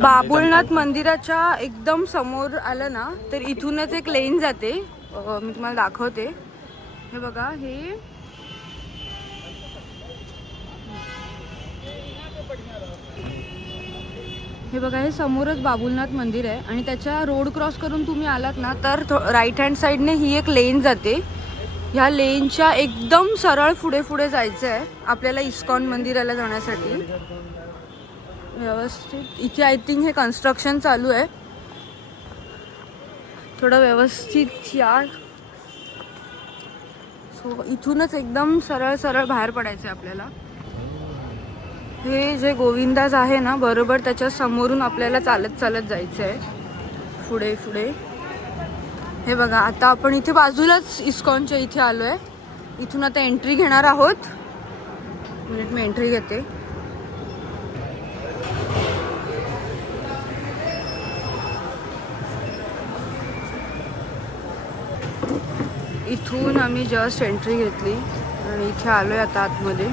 बाबुलनाथ मंदिराच्या एकदम समोर आलं ना तर इथूनच एक लेन जाते, मी तुम्हाला दाखवते. हे बघा, हे बघा, हे समोरच बाबुलनाथ मंदिर आहे आणि त्याच्या रोड क्रॉस करून तुम्ही आलात ना तर राईट हँड साईडने ही एक लेन जाते. ह्या लेनच्या एकदम सरळ पुढे पुढे जायचं आहे आपल्याला इस्कॉन मंदिराला जाण्यासाठी. व्यवस्थित इथे आय थिंक हे कन्स्ट्रक्शन चालू आहे, थोडं व्यवस्थित या. सो इथूनच एकदम सरळ सरळ बाहेर पडायचं आहे आपल्याला. हे जे गोविंदाज आहे ना बरोबर त्याच्या समोरून आपल्याला चालत चालत जायचं आहे पुढे पुढे. हे बघा, आता आपण इथे बाजूलाच इस्कॉनच्या इथे आलो आहे. इथून आता एंट्री घेणार आहोत. मिनिट मी एंट्री घेते. इथून आम्ही जस्ट एंट्री घेतली आणि इथे आलोय आता आतमध्ये.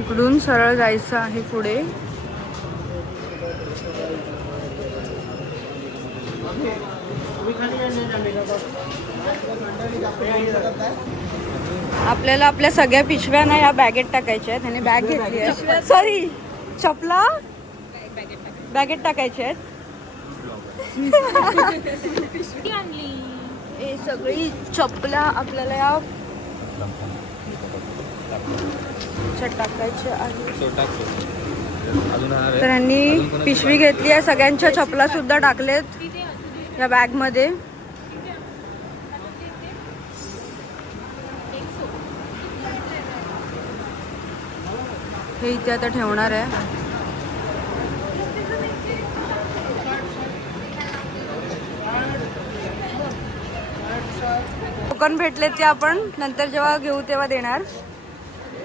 इकडून सरळ जायचं आहे पुढे. आपल्याला आपल्या सगळ्या पिशव्या ना या बॅगेत टाकायच्या आहेत. आणि बॅग घेतली आहे, सॉरी चपला बॅगेत टाकायच्या आहेत. हे सगळी चपला आपल्याला या टाकायचे आहे. तर यांनी पिशवी घेतली आहे, सगळ्यांच्या चपला सुद्धा टाकलेत या बॅग मध्ये. हे इथे आता ठेवणार आहे. टोकन भेटले ते आपण नंतर जेव्हा घेऊ तेव्हा देणार.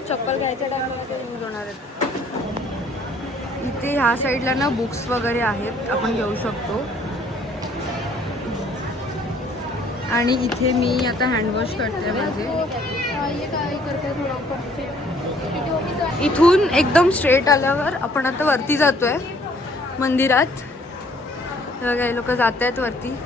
चप्पल घ्यायच्या टायमाला घेऊन जाणार आहेत. इथे ह्या साईडला ना बुक्स वगैरे आहेत, आपण घेऊ शकतो. आणि इथे मी आता हँडवॉश करते माझे. इथून एकदम स्ट्रेट आल्यावर आपण आता वरती जातोय मंदिरात. काही लोक जात आहेत वरती.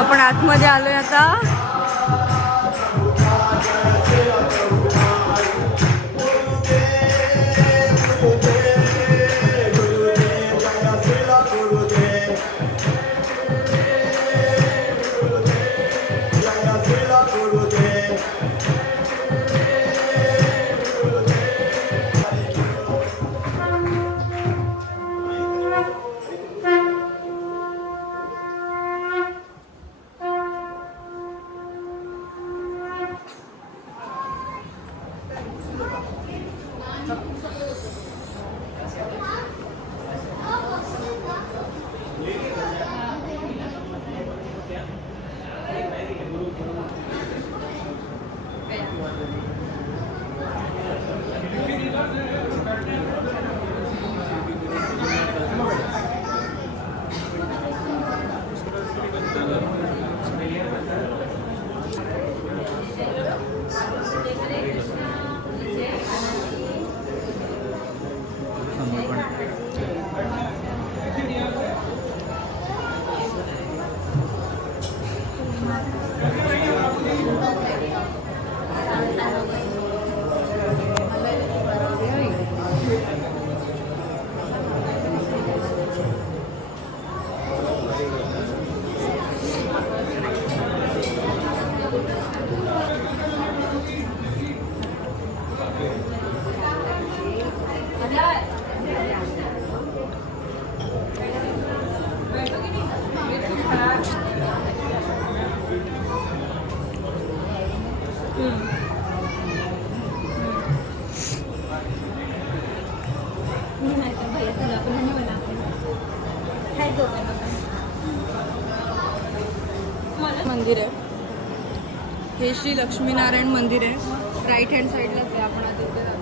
आपण आतमध्ये आलोय आता. मंदिर आहे हे श्री लक्ष्मीनारायण मंदिर आहे. राईट हँड साईडलाच आहे. आपण आता इथे जातोय.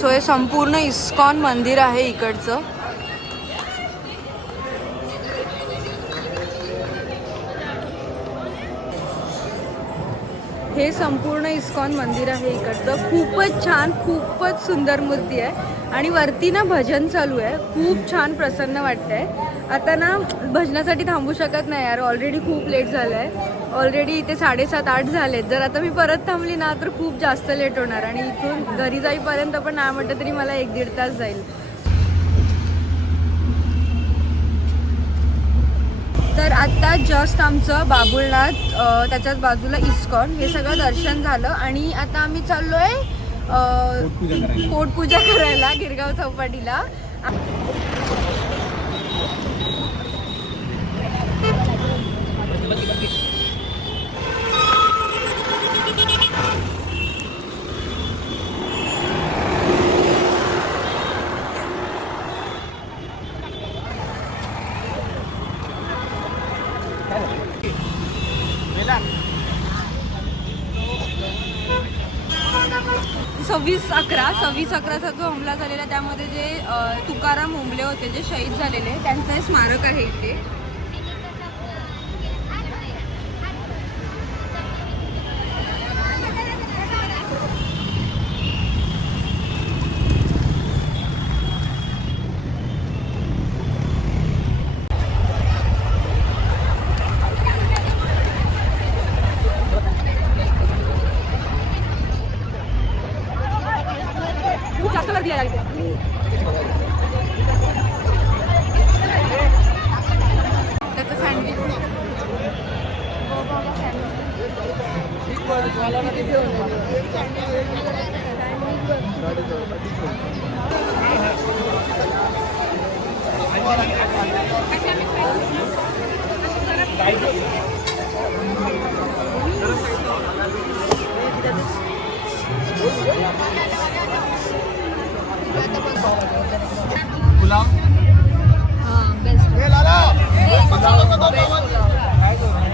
सो हे संपूर्ण इस्कॉन मंदिर आहे इकडचं. हे संपूर्ण इस्कॉन मंदिर आहे इकडचं. खूपच छान, खूपच सुंदर मूर्ती आहे. आणि वरती ना भजन चालू आहे. खूप छान प्रसन्न वाटतंय. आता ना भजनासाठी थांबू शकत नाही यार, ऑलरेडी खूप लेट झालं आहे. ऑलरेडी इथे 7:30-8 झालेत. जर आता मी परत थांबली ना तर खूप जास्त लेट होणार आणि इथून घरी जाईपर्यंत पण नाही म्हटलं तरी मला 1-1.5 तास जाईल. तर आता जस्ट आमचं बाबुलनाथ, त्याच्याच बाजूला इस्कॉन, हे सगळं दर्शन झालं आणि आता आम्ही चाललोय पोटपूजा करायला गिरगाव चौपाटीला. सव्वीस अकराचा जो हमला झालेला त्यामध्ये जे तुकाराम ओंबले होते, जे शहीद झालेले, त्यांचं स्मारक आहे इथे.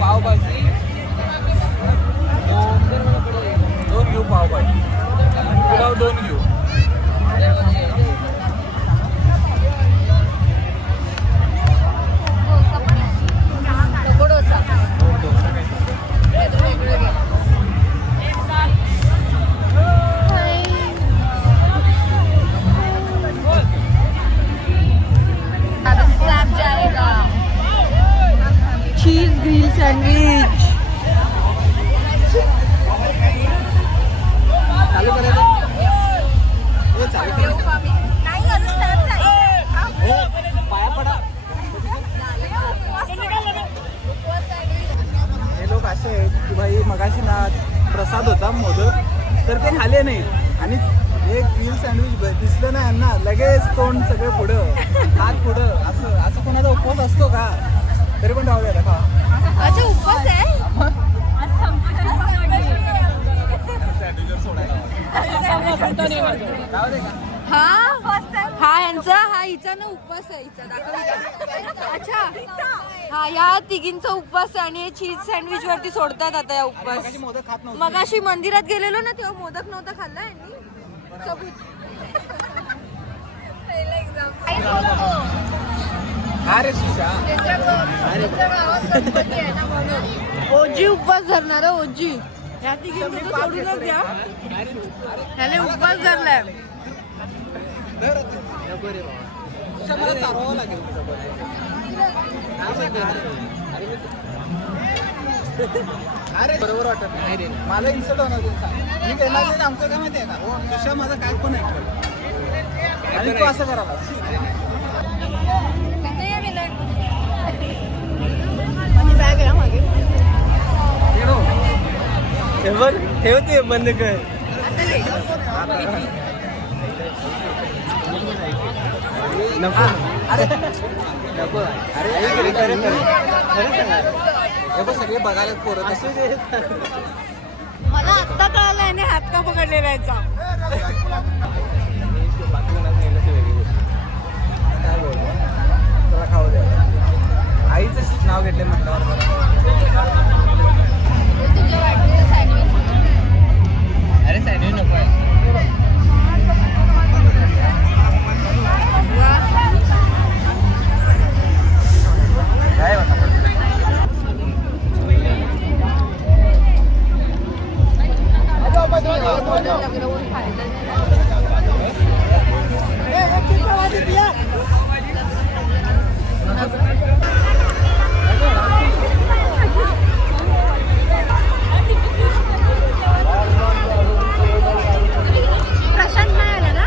पावभाजी 2 घेऊ, पावभाजी पुलाव 2 घेऊ. Cheese grill sandwich. हे लोक असे आहेत की भाई मगाशी ना प्रसाद होता मोदक, तर ते खाले नाही आणि एक ग्रिल सँडविच दिसलं ना यांना लगेच तोंड सगळे पुढं, हात पुढं. असं कोणाचा उपवास असतो का? तरी पण राहू द्या का. अच्छा, उपवास आहे. हा हिचा ना उपवास आहे. अच्छा, हा या तिघींचा उपवास आहे आणि हे चीज सँडविच वरती सोडतात आता या उपवास. मगाशी मंदिरात गेलेलो ना तेव्हा मोदक नव्हता खाल्ला यांनी. ओजी उपवास धरणार, ओजी या तिघींचं तर सोडूनच द्या. ह्याने उपवास धरलाय. अरे बरोबर वाटत नाही रे, मला इन्सल्ट होणार. मी गेला आमचं काय माहिती आहे का, तुझ्या माझा काय पण आहे. आणि तू असं करावा ठेवते बंद कर. नको अरे नको अरे सगळे बघायला पोरत असू दे. मला आत्ता कळालं याने हात का पकडलेला याचा. काय बोल तुला खाऊ दे. आईचं नाव घेतलं म्हटलं अरे सँडविच नको आहे. काय प्रशांत नाही आला ना.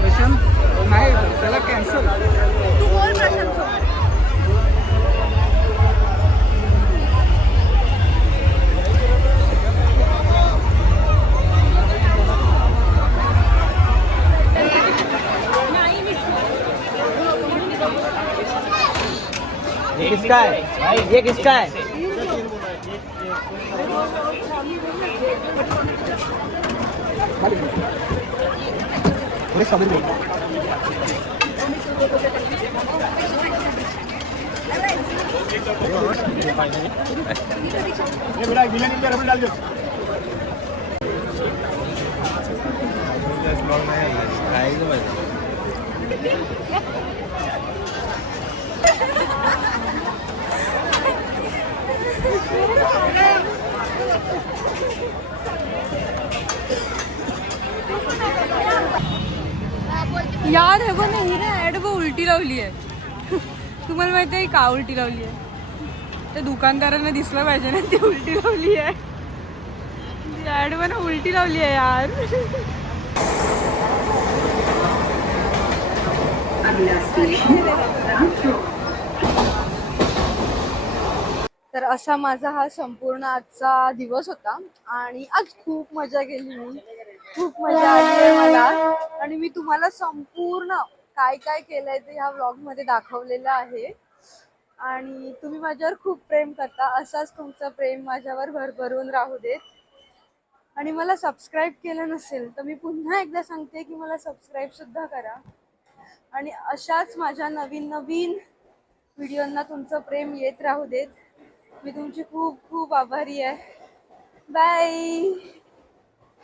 प्रशांत नाही त्याला कॅन्सल. तू बोल प्रशांत सोबत. ये किसका है? ये किसका है? यार हे बघ ना, ही ना ऍड बघ उलटी लावली आहे. तुम्हाला माहिती आहे का उलटी लावली आहे? त्या दुकानदारांना दिसलं पाहिजे ना ती उलटी लावली आहे. ऍड बघ ना उलटी लावली आहे यार. तर असा माझा हा संपूर्ण आजचा दिवस होता आणि आज खूप मजा केली मी. खूप मजा आली आहे मला आणि मी तुम्हाला संपूर्ण काय काय केलंय ते ह्या व्लॉग मध्ये दाखवलेलं आहे. आणि तुम्ही माझ्यावर खूप प्रेम करता. असाच तुमचं प्रेम माझ्यावर भरभरून राहू देत. आणि मला सबस्क्राईब केलं नसेल तर मी पुन्हा एकदा सांगते की मला सबस्क्राईब सुद्धा करा. आणि अशाच माझ्या नवीन नवीन व्हिडिओंना तुमचं प्रेम येत राहू देत. मी तुमची खूप खूप आभारी आहे. बाय.